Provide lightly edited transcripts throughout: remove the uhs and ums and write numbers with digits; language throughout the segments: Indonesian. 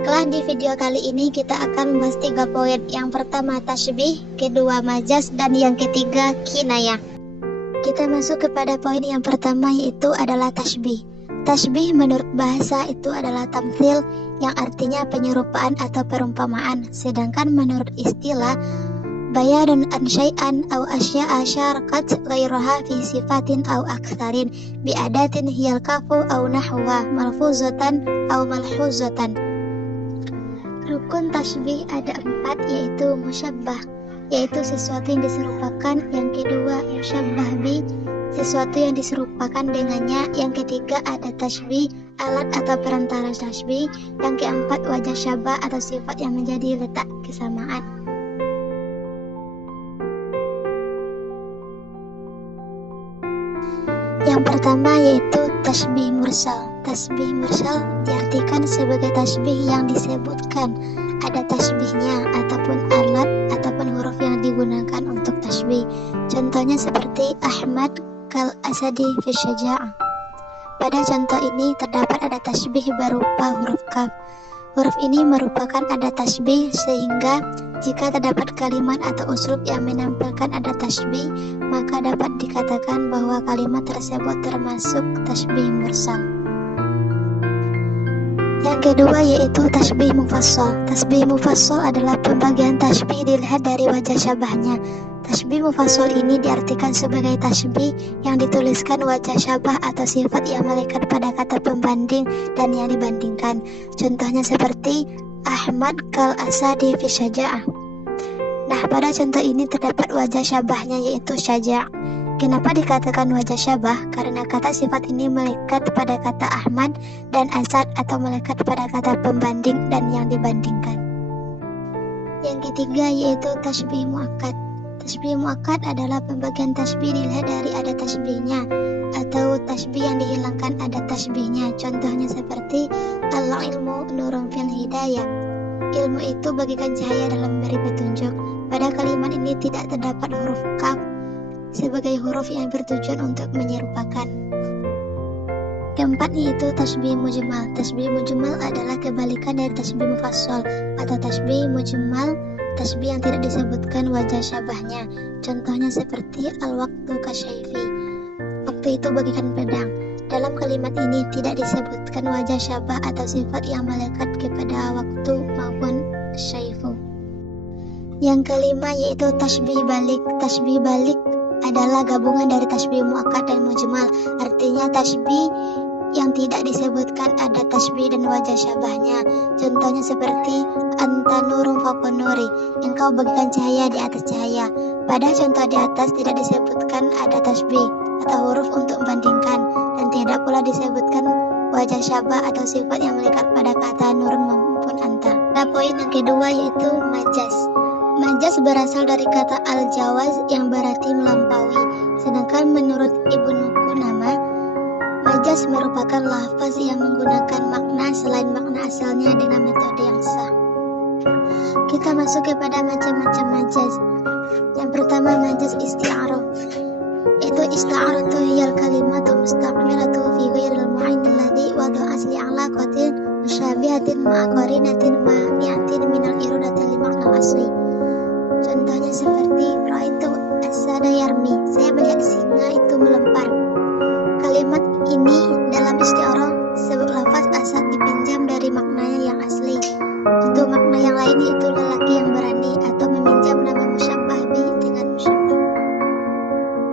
Baiklah, di video kali ini kita akan membahas 3 poin. Yang pertama tasybih, kedua majaz, dan yang ketiga kinayah. Kita masuk kepada poin yang pertama, yaitu adalah tasybih. Tasybih menurut bahasa itu adalah tamtsil, yang artinya penyerupaan atau perumpamaan. Sedangkan menurut istilah, bayanun an syai'an aw asya'a syarakat ghairaha fi sifatin aw aktsarin bi adatin hiyal kafu aw nahwa malfuzatan aw malhuzatan. Rukun tasybih ada 4, yaitu musyabbah, yaitu sesuatu yang diserupakan. Yang kedua musyabbah bi, sesuatu yang diserupakan dengannya. Yang ketiga ada tasybih, alat atau perantara tasybih. Yang keempat wajah syabah atau sifat yang menjadi letak kesamaan. Yang pertama yaitu tasybih mursal. Tasybih mursal diartikan sebagai tasybih yang disebutkan ada tasybihnya ataupun alat ataupun huruf yang digunakan untuk tasybih. Contohnya seperti Ahmad kal asadi fi syaja'ah. Pada contoh ini terdapat ada tasybih berupa huruf kaf. Huruf ini merupakan ada tasybih, sehingga jika terdapat kalimat atau uslub yang menampilkan ada tasybih, maka dapat dikatakan bahwa kalimat tersebut termasuk tasybih mursal. Yang kedua yaitu tasybih mufassal. Tasybih mufassal adalah pembagian tasybih dilihat dari wajah syabahnya. Tasybih mufassal ini diartikan sebagai tasybih yang dituliskan wajah syabah atau sifat yang melekat pada kata pembanding dan yang dibandingkan. Contohnya seperti Ahmad kal asadi fi syaja'ah. Nah, pada contoh ini terdapat wajah syabahnya yaitu syaja'. Kenapa dikatakan wajah syabah? Karena kata sifat ini melekat pada kata Ahmad dan Asad atau melekat pada kata pembanding dan yang dibandingkan. Yang ketiga yaitu tasybih muakkad. Tasybih muakkad adalah pembagian tasybih dilihat dari ada tasybihnya atau tasybih yang dihilangkan ada tasybihnya. Contohnya seperti al-ilmu nurun fil hidayah. Ilmu itu bagikan cahaya dalam memberi petunjuk. Pada kalimat ini tidak terdapat huruf kaf sebagai huruf yang bertujuan untuk menyerupakan. Keempat yaitu tasybih mujmal. Tasybih mujmal adalah kebalikan dari tasybih mufassal atau tasybih mujmal, tasybih yang tidak disebutkan wajah syabahnya. Contohnya seperti al-waqtu kasyaifi. Waktu itu bagikan pedang. Dalam kalimat ini tidak disebutkan wajah syabah atau sifat yang melekat kepada waktu maupun syaifu. Yang kelima yaitu tasybih balik. Tasybih balik adalah gabungan dari tasybih muakkad dan mujmal. Artinya tasybih yang tidak disebutkan ada tasybih dan wajah syabahnya. Contohnya seperti anta nurun fawqa nuri, engkau bagikan cahaya di atas cahaya. Pada contoh di atas tidak disebutkan ada tasybih atau huruf untuk membandingkan, dan tidak pula disebutkan wajah syabah atau sifat yang melekat pada kata nurun maupun anta. Nah, poin yang kedua yaitu majaz. Majaz berasal dari kata al-jawaz yang berarti melampaui. Sedangkan menurut Ibnu Qudamah, majaz merupakan lafaz yang menggunakan makna selain makna asalnya dengan metode yang sah. Kita masuk kepada macam-macam majaz. Yang pertama majaz isti'arah. Itu isti'aratu hiyal kalimatu mustaqbilatu fi ghairil mu'in alladhi wadu asli alaqatin musyabihatin ma'aqarinatin ma'ni'atin minal iradati li ma'na asli. Contohnya seperti ra'aitu as-sada yarmi, saya melihat singa itu melempar. Kalimat ini dalam isti'arah sebut lafaz asal dipinjam dari maknanya yang asli. Untuk makna yang lain yaitu lelaki yang berani atau meminjam nama musyabbah bi dengan musyabbah.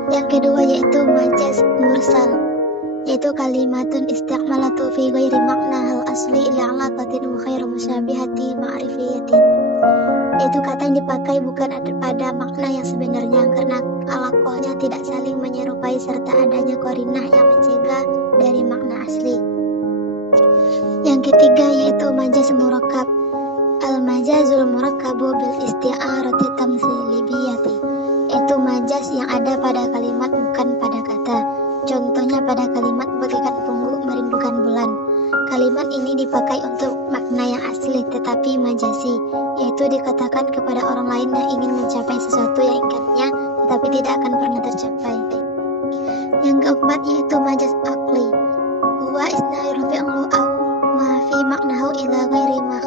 Yang kedua yaitu majaz mursal, yaitu kalimatun isti'malatu fi ghairi makna hal asli li'alaqatin wa khairu musyabihati ma'rifiyatin. Yaitu kata yang dipakai bukan pada makna yang sebenarnya karena alaqahnya tidak saling menyerupai serta adanya qarinah yang mencegah dari makna asli. Yang ketiga yaitu majaz murakkab. Al-majazul murakkabu bil isti'arati tamtsilibiyati. Itu majaz yang ada pada kalimat bukan pada kata. Contohnya pada kalimat bagaikan pungguk merindukan bulan. Kalimat ini dipakai untuk makna yang asli tetapi majazi, yaitu dikatakan kepada orang lain yang ingin mencapai sesuatu yang inginnya tetapi tidak akan pernah tercapai. Yang keempat yaitu majaz aqli. Huwa isna'irul fi'lu aw ma fi maknahu ila ghairi ma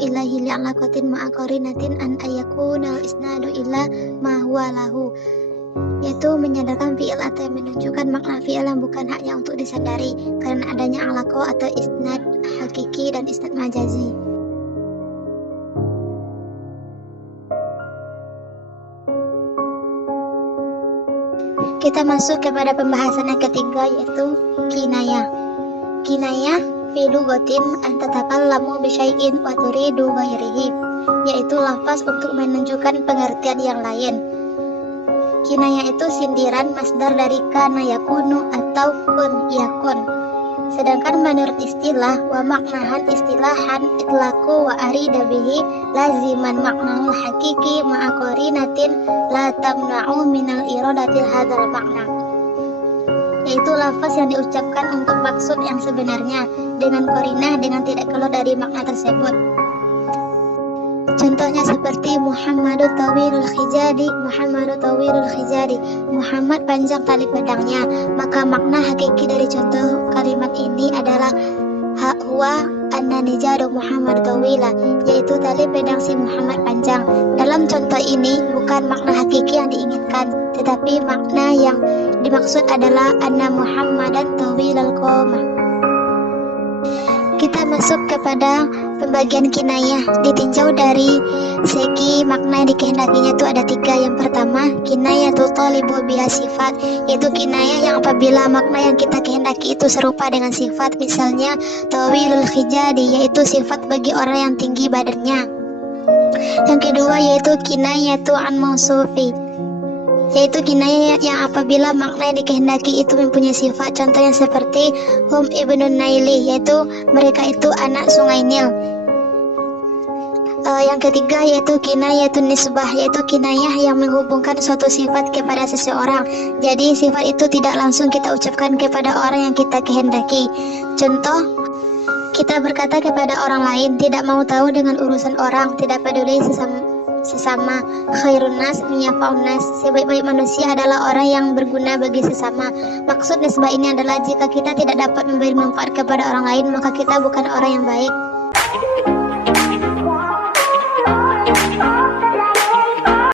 ilaihi li'alaqatin ma'a qarinatin an ayakuna isnadu ila ma huwa lahu, yaitu menyadarkan fi'il atau yang menunjukkan makna fi'il yang bukan haknya untuk disadari karena adanya alaqah atau isnad hakiki dan isnad majazi. Kita masuk kepada pembahasan yang ketiga, yaitu kinayah. Kinayah fi lugatin an tatakallamu bi syai'in wa turidu ghairihi, yaitu lafaz untuk menunjukkan pengertian yang lain. Kinayah itu sindiran masdar dari kana yakunu atau kun yakun. Sedangkan menurut istilah wa maknahan istilahan itlaku wa arida bihi laziman maknahu hakiki ma'a qarinatin la tamna'u minal iradatil hadzal makna, yaitu lafaz yang diucapkan untuk maksud yang sebenarnya dengan qarinah dengan tidak keluar dari makna tersebut. Contohnya seperti Muhammadu tawilul khijadi, Muhammadu tawilul khijadi, Muhammad panjang tali pedangnya. Maka makna hakiki dari contoh kalimat ini adalah huwa anna nijadu Muhammad tawila, yaitu tali pedang si Muhammad panjang. Dalam contoh ini bukan makna hakiki yang diinginkan, tetapi makna yang dimaksud adalah anna Muhammadan tawilal qomah. Kita masuk kepada pembagian kinayah. Ditinjau dari segi makna yang dikehendakinya itu ada tiga. Yang pertama, kinayah tutalibu biha sifat, yaitu kinayah yang apabila makna yang kita kehendaki itu serupa dengan sifat. Misalnya tawilul khijadi, yaitu sifat bagi orang yang tinggi badannya. Yang kedua yaitu kinayah an mausufi, yaitu kinayah yang apabila makna yang dikehendaki itu mempunyai sifat. Contohnya seperti hum ibnun naili, yaitu mereka itu anak sungai Nil. Yang ketiga yaitu kinayatun nisbah, yaitu kinayah yang menghubungkan suatu sifat kepada seseorang. Jadi sifat itu tidak langsung kita ucapkan kepada orang yang kita kehendaki. Contoh, kita berkata kepada orang lain, tidak mau tahu dengan urusan orang, tidak peduli sesama. Khairun nas miyafa'un nas, sebaik-baik manusia adalah orang yang berguna bagi sesama. Maksud nisbah ini adalah jika kita tidak dapat memberi manfaat kepada orang lain, maka kita bukan orang yang baik.